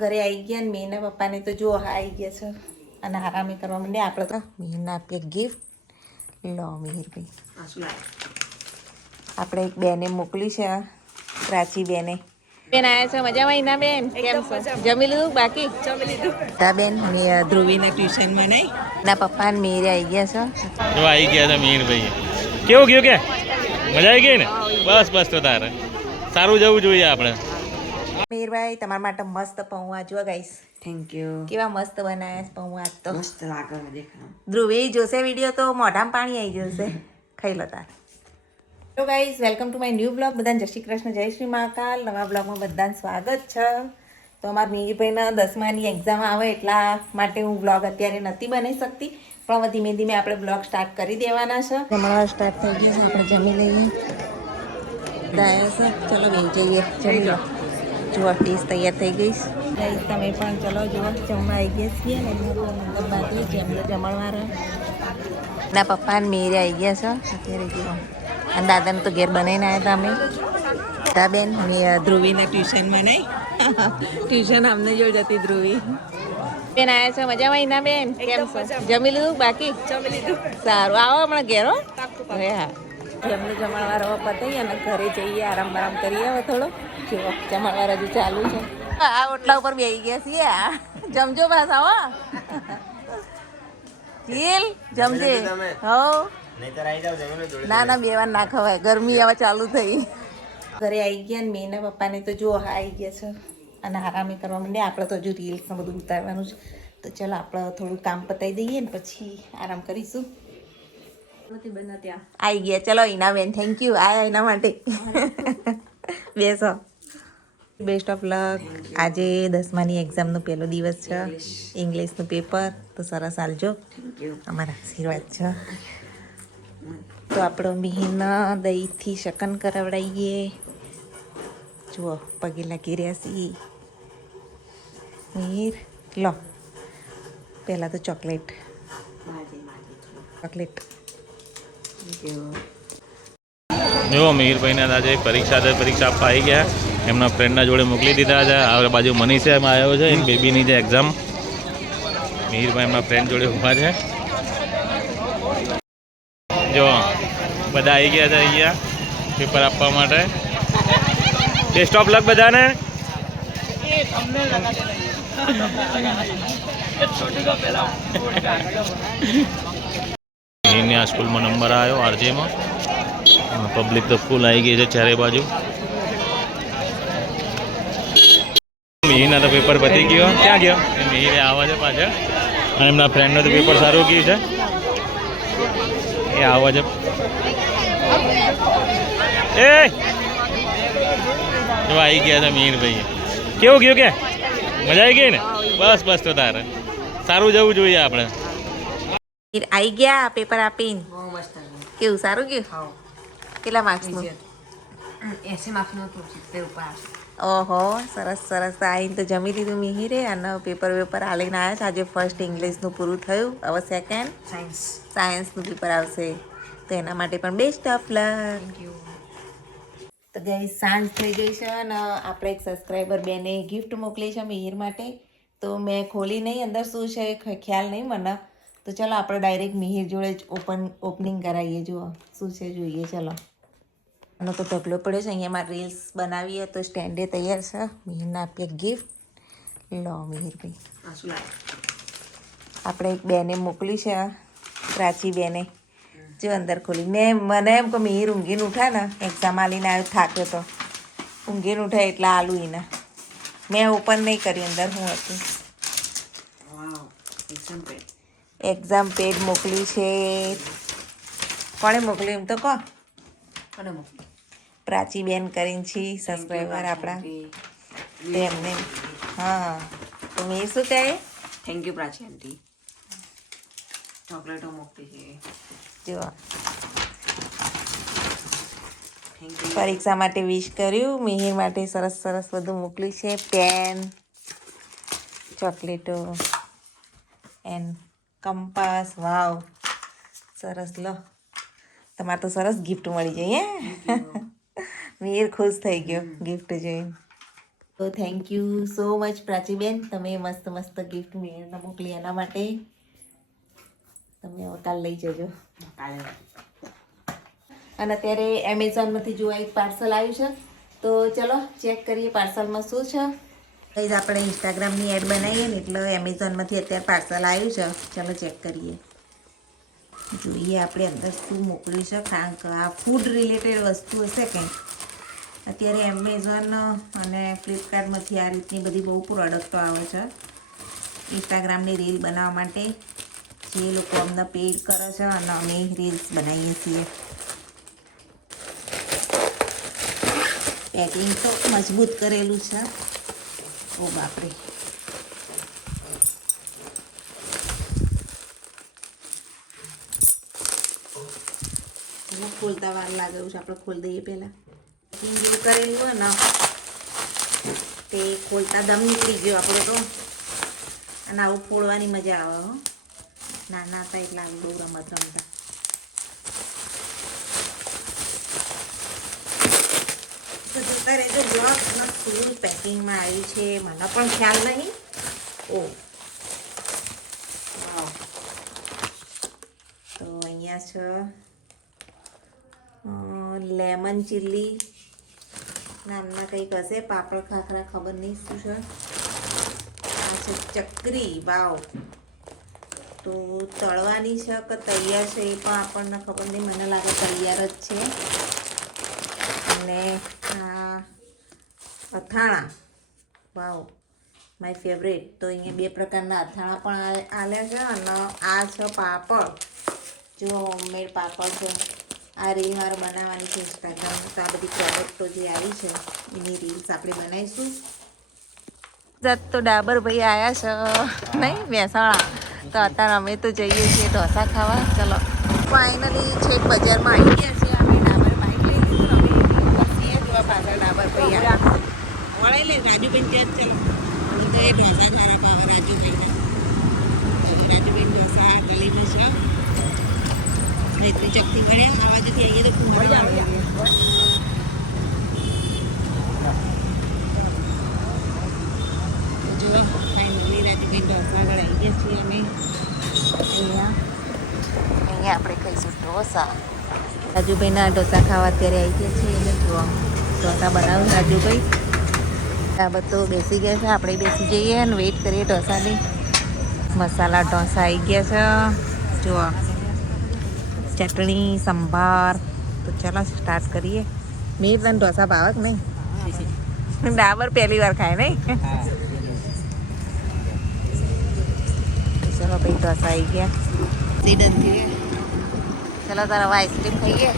ઘરે આવી ગયા ને મીના પપ્પાને તો જો આવી ગયા છે અને આરામે કરવા માંડે. આપણે તો મીના આપીએ ગિફ્ટ. લો મિહિરભાઈ, આપણે એક બેને મોકલી છે, પ્રાચી બેને. બેન આવ્યા છે મજામાં? ઈના બેન કેમ છો? જમી લીધું? બાકી જમી લીધું. તા બેન અને ધ્રુવીને ટ્યુશનમાં નહીં ના પપ્પા ને મીરે આવી ગયા છે. તો આવી ગયા હતા મિહિરભાઈ. કેવું ગયું કે મજા આવી ગઈ ને? બસ બસ તો તારે સારું જવું જોઈએ આપણે. મિહિરભાઈ તમારા માટે મસ્ત પૌવા જો ગાઈસ. Thank you. કેવા મસ્ત બનાવ્યા છે પૌવા. આજ તો મસ્ત લાગે દેખાવ. ધ્રુવી જોશે વિડીયો તો મોઢામાં પાણી આવી જશે. ખાઈ લો તાર. Hello guys, welcome to my new blog. બધાને જય શ્રી કૃષ્ણ, જય શ્રી મહાકાલ. નવા બ્લોગમાં બધાને સ્વાગત છે. તો અમારા મિહિરભાઈના 10માની એક્ઝામ આવે એટલા માટે હું બ્લોગ અત્યારે નથી બનાવી શકતી, પણ હવે ધીમે ધીમે આપણે બ્લોગ સ્ટાર્ટ કરી દેવાના છે. જમણવાર સ્ટાર્ટ થઈ ગયું છે, આપણે જમી લઈએ. ચલો બે જઈએ જમી લો. જુઓ ડીશ તૈયાર થઈ ગઈ છે. તમે પણ ચલો જુઓ જમવા આવી ગયા છીએ ને બાકી જેમ જમણવાર ના પપ્પા ને મેરે આવી ગયા છે અત્યારે જુઓ. અને દાદાને તો ઘેર બનાવીને આવ્યા હતા અમે. બેન ધ્રુવીને ટ્યુશનમાં નહીં ટ્યુશન અમને જોઈ જતી ધ્રુવી બેન આવ્યા છે મજામાં? ઈના બેન કેમ છો? જમી લીધું? બાકી જમી લીધું. સારું, આવો હમણાં ઘેરો. હા, જેમને જમણવાર હવે પતાવી અને ઘરે જઈએ, આરામ બારામ કરીએ. હવે થોડો જુઓ જમણવાર હજુ ચાલુ છે. આ ઓટલા ઉપર બેસી ગયા છીએ. જમજો પાસ આવો જીલ જમજે. હો ના ના બે વાર ના ખવાય, ગરમી હવે ચાલુ થઈ. ઘરે આવી ગયા ને મેના પપ્પાને તો જો આવી ગયા છે અને આરામે કરવા માંડે. આપણે તો હજુ રીલ્સમાં બધું ઉતારવાનું છે, તો ચાલો આપણે થોડું કામ પતાવી દઈએ ને પછી આરામ કરીશું. આવી ગયા ચલો ઈના બેન, થેન્ક યુ આયા એના માટે. બેસો. Best of luck. આજે 10માની એક્ઝામનો પહેલો દિવસ છે, ઇંગ્લિશનું પેપર. તો સરસ હાલજો, અમારા આશીર્વાદ છે. તો આપણો મિહિરના દહીંથી શકન કરાવડાવીએ. જુઓ પગે લાગી રહ્યા છીએ. મિહિર લો પહેલાં તો ચોકલેટ. જો મિહિરભાઈને આજે પરીક્ષા આપવા આવી ગયા. એમના ફ્રેન્ડના જોડે મોકલી દીધા છે. આ બાજુ મનીષા એમાં આવ્યો છે, એની બેબીની જે એક્ઝામ. મિહિરભાઈ એમના ફ્રેન્ડ જોડે ઊભા છે. જો બધા આવી ગયા છે અહીંયા પેપર આપવા માટે. બેસ્ટ ઓફ લક બધાને. મિહિરની આ સ્કૂલમાં નંબર આવ્યો આરજેમાં. પબ્લિક તો ફૂલ આવી ગઈ છે ચારે બાજુ. મિહિરના તો પેપર પતી ગયો. ક્યાં ગયો? મિહિરે આવે છે પાછળ. અને એમના ફ્રેન્ડનું તો પેપર સારું ગયું છે, એ આવે છે. એ જો આવી ગયા હતા મિહિરભાઈ. કેવું ગયું કે મજા આવી ગઈ ને? બસ બસ તો તારે સારું જવું જોઈએ આપણે. આવી ગયા પેપર આપીને. કેવું સારું ગયું? કેટલા માર્ક્સનું? 80 માર્ક્સનું હતું, 70 ઉપર. ઓહો સરસ સરસ. આવીને તો જમી લીધું મિહિરે અને પેપર હાલીને આવ્યા છે. આજે ફર્સ્ટ ઇંગ્લિશનું પૂરું થયું, હવે સેકન્ડ સાયન્સનું પેપર આવશે, તો એના માટે પણ બેસ્ટ ઓફ લક. તો ગઈ સાંજ થઈ ગઈ છે અને આપણે એક સબસ્ક્રાઈબર બેને ગિફ્ટ મોકલી છે મિહિર માટે. તો મેં ખોલી નહીં, અંદર શું છે ખ્યાલ નહીં મને. તો ચલો આપણે ડાયરેક્ટ મિહિર જોડે જ ઓપનિંગ કરાવીએ. જુઓ શું છે જોઈએ. ચલો આનો તો ઢગલો પડ્યો છે. અહીંયામાં રીલ્સ બનાવીએ તો સ્ટેન્ડે તૈયાર છે. મિહિરને આપીએ ગિફ્ટ. લો મિહિરભાઈ, આપણે એક બેને મોકલી છે, પ્રાચી બેને. જો અંદર ખોલી મને એમ કે મિહિર ઊંઘીને ઉઠા ને, એક્ઝામ આલીને આવ્યો થાક્યો તો, ઊંઘીને ઉઠાય એટલે આલુ એને. મેં ઓપન નહીં કર્યું અંદર શું હતું. એક્ઝામ પેડ મોકલ્યું છે. કોણે મોકલ્યું એમ તો કહો. પ્રાચી બેન કરીને છે સબસ્ક્રાઈબર આપણા, તો એમને. હા તો મેં શું કહે? થેન્ક યુ પ્રાચી આંટી, ચોકલેટો મોકલી છે. જો પરીક્ષા માટે વિશ કર્યું. મિહિર માટે સરસ સરસ બધું મોકલ્યું છે, પેન, ચોકલેટો એન્ડ કંપાસ. વાવ સરસ. લો તમારે તો સરસ ગિફ્ટ મળી જાય. હે મિહિર ખુશ થઈ ગયો ગિફ્ટ જોઈને. તો થેન્ક યુ સો મચ પ્રાચીબેન, તમે મસ્ત મસ્ત ગિફ્ટ મેળને મોકલી એના માટે. તમે હવે કાલ લઈ જજો. અને અત્યારે એમેઝોનમાંથી જો એક પાર્સલ આવ્યું છે, તો ચલો ચેક કરીએ પાર્સલમાં શું છે. ગાઈઝ આપણે ઇન્સ્ટાગ્રામની એડ બનાવીએ ને એટલે એમેઝોનમાંથી અત્યારે પાર્સલ આવ્યું છે. ચલો ચેક કરીએ, જોઈએ આપણે અંદર શું મોકલ્યું છે. કારણ કે આ ફૂડ રિલેટેડ વસ્તુ હશે કંઈ. અત્યારે એમેઝોન અને ફ્લિપકાર્ટમાંથી આ રીતની બધી બહુ પ્રોડક્ટો આવે છે ઇન્સ્ટાગ્રામની રીલ બનાવવા માટે. જે લોકો અમને પેડ કરે છે અને અમે રીલ્સ બનાવીએ છીએ. પેકિંગ તો મજબૂત કરેલું છે. ઓ બાપરે, ખોલતા વાર લાગે છે. આપણે ખોલી દઈએ પહેલાં. પેકિંગ જેવું કરેલું હોય ને તે ખોલતા દમ નીકળી ગયો આપણો તો. અને આવું ફોડવાની મજા આવે. હો, નાના હતા એટલે આવું બહુ રમત રમતા. ફૂલ પેકિંગમાં આવ્યું છે, મને પણ ખ્યાલ નહીં. ઓ વાવ, તો અહીંયા છે લેમન ચીલી નામના કંઈક હશે. પાપડ ખાખરા ખબર નહીં શું છે. આ છે ચકરી. વાવ, તો તળવાની છે કે તૈયાર છે એ પણ આપણને ખબર નહીં. મને લાગે તૈયાર જ છે. અને આ અથાણા. વાવ, માય ફેવરેટ. તો અહીંયા બે પ્રકારના અથાણા પણ આલ્યા છે. અને આ છે પાપડ. જો હોમમેડ પાપડ છે. આ રીલ મારે બનાવવાની છે ઇન્સ્ટાગ્રામ. તો આ બધી પ્રોડક્ટો જે આવી છે એની રીલ્સ આપણે બનાવીશું. તો ડાબર ભાઈ આવ્યા છે નહીં મહેસાણા. તો અત્યારે અમે તો જઈએ છીએ ઢોસા ખાવા. ચલો ફાઇનલી છેક બજારમાં આવી ગયા છીએ. અમે ડાબર બાઈક લઈ લીધું. અમે છીએ જોવા પાછળ ડાબર ભાઈ આવ્યા. વળાઈ લે રાજુબેન ત્યાં જ. ચલો તો એ ઢોસા સારા ભાવે રાજુભાઈને. રાજુબેન ઢોસા ગલીનું છે. એટલી ચકતી મળ્યા. આ બાજુથી આવીએ તો કુંભાર જો ફાઇનલી રાજુબેન ઢોસા આગળ આવી ગયા છીએ અમે. અહીંયા આપણે ખાઈશું ઢોસા. રાજુભાઈના ઢોસા ખાવા અત્યારે આવી ગયા છીએ. એટલે જો ઢોસા બનાવું રાજુભાઈ. આ બધું બેસી ગયા છે. આપણે બેસી જઈએ અને વેઇટ કરીએ ઢોસાની. મસાલા ઢોસા આવી ગયા છે. જુઓ ચટણી સંભાર. તો ચાલો સ્ટાર્ટ કરીએ. મેં તને ઢોસા ભાવે કે નહીં? ડાબર પહેલી વાર ખાય નહીં. ચલો ભાઈ ઢોસા આવી ગયા. સીડન થઈ ગયા. ચલો તારે હવે આઈસ્ક્રીમ ખાઈએ.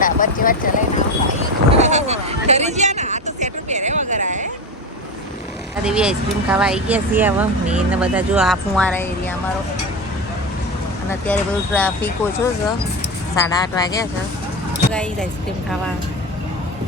ડાબર જેવા ચલાવી દેવી આઈસ્ક્રીમ ખાવા આવી ગયા છીએ. હવે મેં ને બધા જો આ ફુવારા એરિયા અમારો. અને અત્યારે બધું ટ્રાફિક ઓછો છે. 8:30 વાગ્યા છે. ગાઈસ આઈસ્ક્રીમ ખાવા